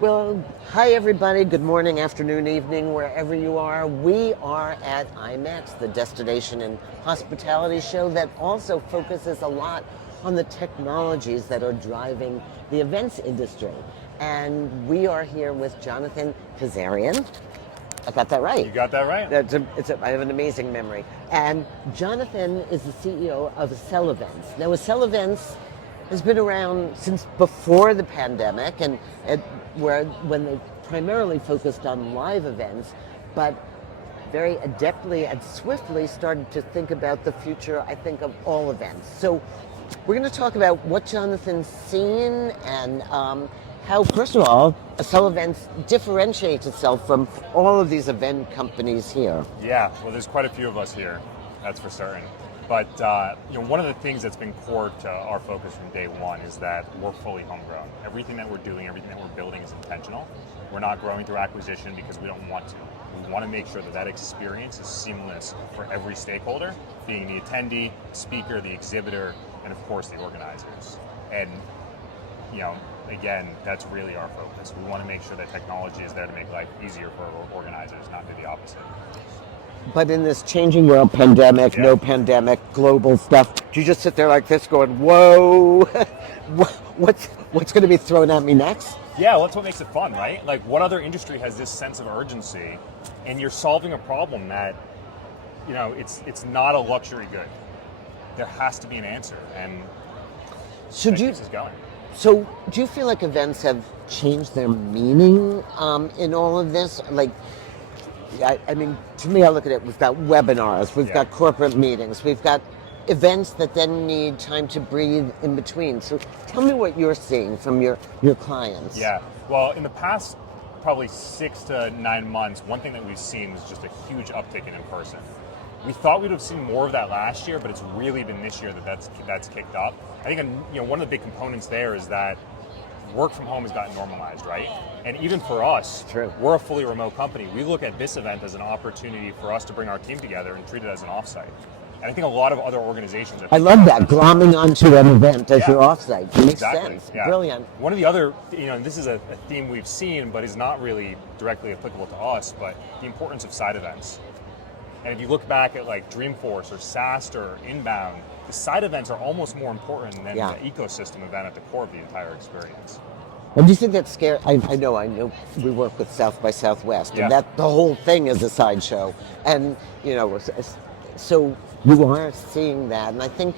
Well, hi everybody. Good morning, afternoon, evening, wherever you are. We are at IMEX, the destination and hospitality show that also focuses a lot on the technologies that are driving the events industry. And we are here with Jonathan Karazian. I got that right. You got that right. I have an amazing memory. And Jonathan is the CEO of Accelevents. Now, Accelevents has been around since before the pandemic, and when they primarily focused on live events, but very adeptly and swiftly started to think about the future, I think, of all events. So we're going to talk about what Jonathan's seen and how, first of all, Accelevents differentiates itself from all of these event companies here. Yeah, well, there's quite a few of us here, that's for certain. But one of the things that's been core to our focus from day one is that we're fully homegrown. Everything that we're doing, everything that we're building is intentional. We're not growing through acquisition because we don't want to. We want to make sure that that experience is seamless for every stakeholder, being the attendee, speaker, the exhibitor, and of course the organizers. And again, that's really our focus. We want to make sure that technology is there to make life easier for our organizers, not do the opposite. But in this changing world, pandemic, no pandemic, global stuff, do you just sit there like this going, whoa, what's going to be thrown at me next? Yeah, well, that's what makes it fun, right? Like, what other industry has this sense of urgency, and you're solving a problem that, it's not a luxury good. There has to be an answer, and this is going. So, do you feel like events have changed their meaning in all of this? Like, I mean, to me, I look at it, we've got webinars, we've got corporate meetings, we've got events that then need time to breathe in between. So tell me what you're seeing from your clients. Yeah, well, in the past probably 6 to 9 months, one thing that we've seen was just a huge uptick in person. We thought we'd have seen more of that last year, but it's really been this year that's kicked up. I think one of the big components there is that work from home has gotten normalized, right? And even for us, we're a fully remote company. We look at this event as an opportunity for us to bring our team together and treat it as an offsite. And I think a lot of other organizations are... I love that, glomming onto an event as your offsite. It makes sense. Yeah. Brilliant. One of the other, and this is a theme we've seen, but is not really directly applicable to us, but the importance of side events. And if you look back at like Dreamforce or SAST or Inbound, the side events are almost more important than the ecosystem event at the core of the entire experience. And do you think that's scary? I know we work with South by Southwest, and that the whole thing is a sideshow. And, so you are seeing that, and I think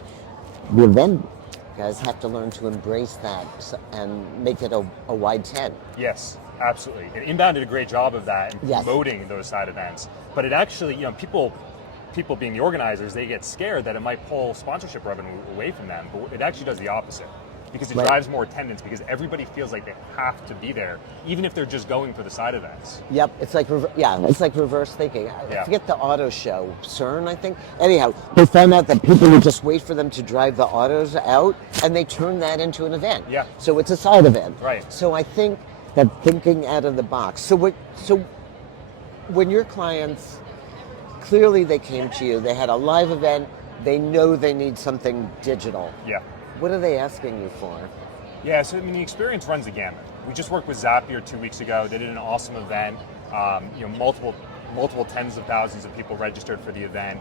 the event guys have to learn to embrace that and make it a wide tent. Yes, absolutely. And Inbound did a great job of that and promoting those side events. But it actually, people being the organizers, they get scared that it might pull sponsorship revenue away from them, but it actually does the opposite. Because it drives more attendance, because everybody feels like they have to be there, even if they're just going for the side events. Yep, it's like reverse thinking. I forget the auto show, CERN, I think. Anyhow, they found out that people would just wait for them to drive the autos out, and they turned that into an event. Yeah. So it's a side event. Right. So I think that thinking out of the box. So when your clients, clearly they came to you, they had a live event, they know they need something digital. Yeah. What are they asking you for? Yeah, so the experience runs the gamut. We just worked with Zapier 2 weeks ago. They did an awesome event. Multiple tens of thousands of people registered for the event.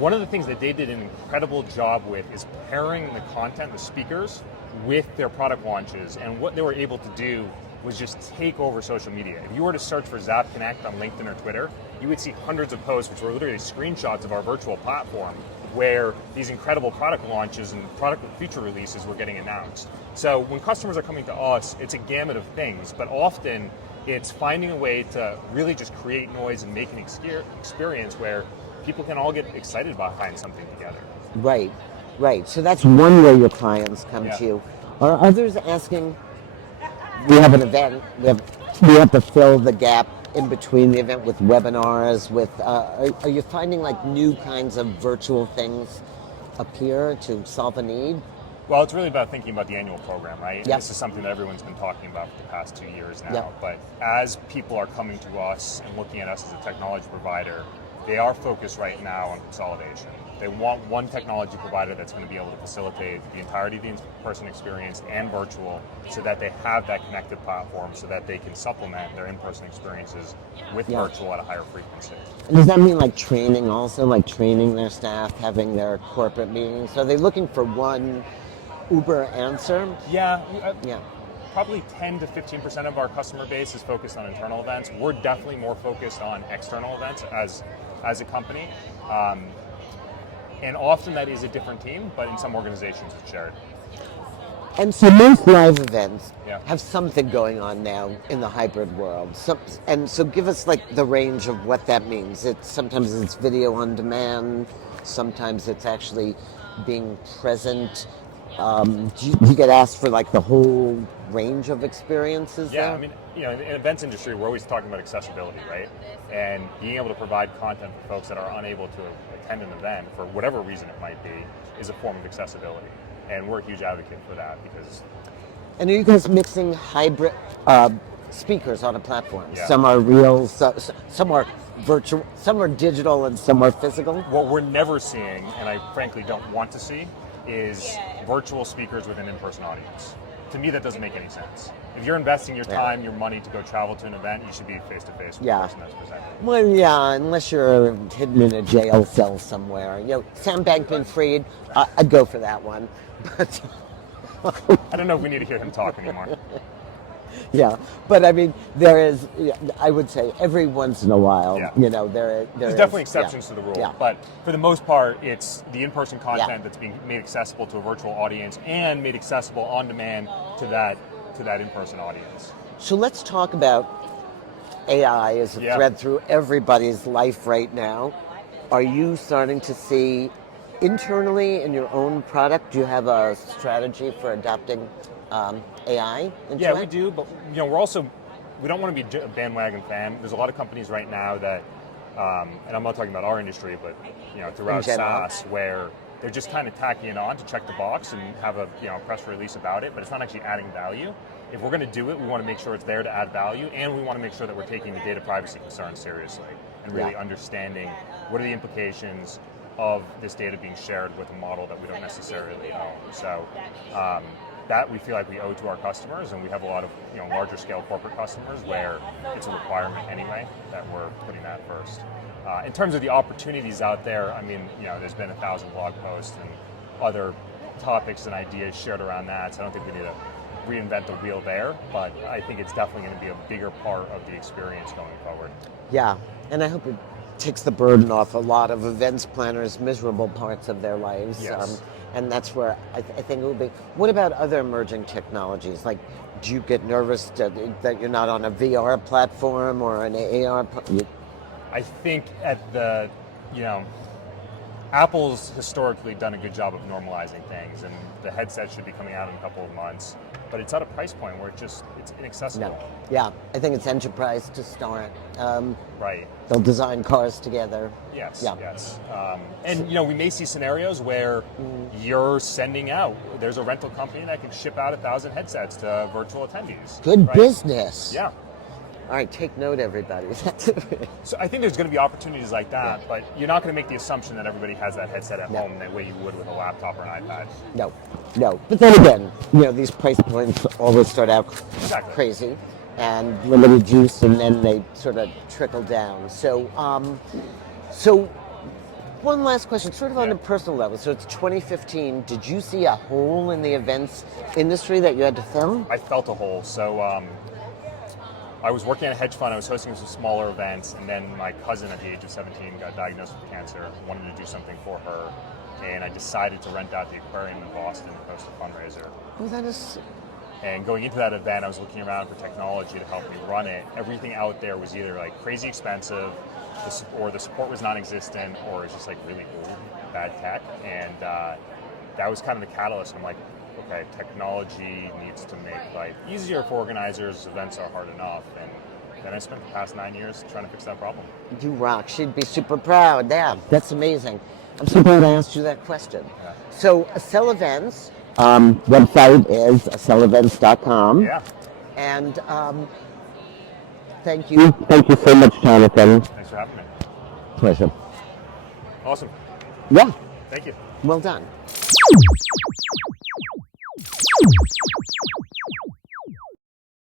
One of the things that they did an incredible job with is pairing the content, the speakers, with their product launches. And what they were able to do was just take over social media. If you were to search for Zap Connect on LinkedIn or Twitter, you would see hundreds of posts, which were literally screenshots of our virtual platform, where these incredible product launches and product feature releases were getting announced. So when customers are coming to us, it's a gamut of things, but often it's finding a way to really just create noise and make an experience where people can all get excited behind something together. Right. So that's one way your clients come to you. Are others asking, we have an event, we have to fill the gap in between the event with webinars, are you finding like new kinds of virtual things appear to solve a need? Well, it's really about thinking about the annual program, right? Yep. This is something that everyone's been talking about for the past 2 years now. Yep. But as people are coming to us and looking at us as a technology provider, they are focused right now on consolidation. They want one technology provider that's going to be able to facilitate the entirety of the in-person experience and virtual, so that they have that connected platform, so that they can supplement their in-person experiences with virtual at a higher frequency. And does that mean like training also, like training their staff, having their corporate meetings? So are they looking for one Uber answer? Yeah. Yeah. Probably 10 to 15% of our customer base is focused on internal events. We're definitely more focused on external events as a company. And often that is a different team, but in some organizations it's shared. And so most live events Yeah. have something going on now in the hybrid world. And so give us like the range of what that means. Sometimes it's video on demand, sometimes it's actually being present. Do you get asked for like the whole range of experiences Yeah, there? I mean, in the events industry, we're always talking about accessibility, right? And being able to provide content for folks that are unable to attend an event for whatever reason it might be is a form of accessibility. And we're a huge advocate for that because... And are you guys mixing hybrid speakers on a platform? Yeah. Some are real, some are virtual, some are digital, and some are physical? What we're never seeing, and I frankly don't want to see, is virtual speakers with an in-person audience. To me, that doesn't make any sense. If you're investing your time, your money to go travel to an event, you should be face-to-face with the person that's presenting. Well, yeah, unless you're hidden in a jail cell somewhere. Sam Bankman-Fried, I'd go for that one. But I don't know if we need to hear him talk anymore. yeah, but I mean, there is, I would say, every once in a while, there's definitely exceptions to the rule, Yeah. but for the most part, it's the in-person content that's being made accessible to a virtual audience and made accessible on demand to that in-person audience. So let's talk about AI as a thread through everybody's life right now. Are you starting to see internally in your own product, do you have a strategy for adopting AI into it? We do, but we don't want to be a bandwagon fan. There's a lot of companies right now that, and I'm not talking about our industry, but throughout SaaS, where they're just kind of tacking it on to check the box and have a press release about it, but it's not actually adding value. If we're going to do it, we want to make sure it's there to add value, and we want to make sure that we're taking the data privacy concerns seriously and really understanding what are the implications of this data being shared with a model that we don't necessarily own. So that we feel like we owe to our customers, and we have a lot of larger scale corporate customers where it's a requirement anyway that we're putting that first. In terms of the opportunities out there, I mean, there's been 1,000 blog posts and other topics and ideas shared around that, so I don't think we need to reinvent the wheel there, but I think it's definitely going to be a bigger part of the experience going forward. Yeah, and I hope it takes the burden off a lot of events planners' miserable parts of their lives. Yes. And that's where I think it will be. What about other emerging technologies? Like, do you get nervous that you're not on a VR platform or an AR? I think Apple's historically done a good job of normalizing things, and the headset should be coming out in a couple of months. But it's at a price point where it's inaccessible. No. Yeah, I think it's enterprise to start. Right. They'll design cars together. Yes. Yeah. Yes. And we may see scenarios where you're sending out. There's a rental company that can ship out 1,000 headsets to virtual attendees. Good business. Yeah. All right, take note, everybody. So I think there's going to be opportunities like that, but you're not going to make the assumption that everybody has that headset at home the way you would with a laptop or an iPad. No. But then again, these price points always start out crazy and limited use, and then they sort of trickle down. So, one last question, sort of on a personal level. So it's 2015. Did you see a hole in the events industry that you had to fill? I felt a hole. So I was working at a hedge fund. I was hosting some smaller events, and then my cousin at the age of 17 got diagnosed with cancer, wanted to do something for her, and I decided to rent out the aquarium in Boston to host a fundraiser. Oh, that is... And going into that event, I was looking around for technology to help me run it. Everything out there was either like crazy expensive, or the support was non-existent, or it's just like really old, bad tech. And that was kind of the catalyst. I'm like, okay, technology needs to make life easier for organizers. Events are hard enough. And then I spent the past 9 years trying to fix that problem. You rock. She'd be super proud. Yeah, that's amazing. I'm so glad I asked you that question. Yeah. So, Accelevents, website is accelevents.com. Yeah. And thank you. Thank you so much, Jonathan. Thanks for having me. Pleasure. Awesome. Yeah, Thank you. well done.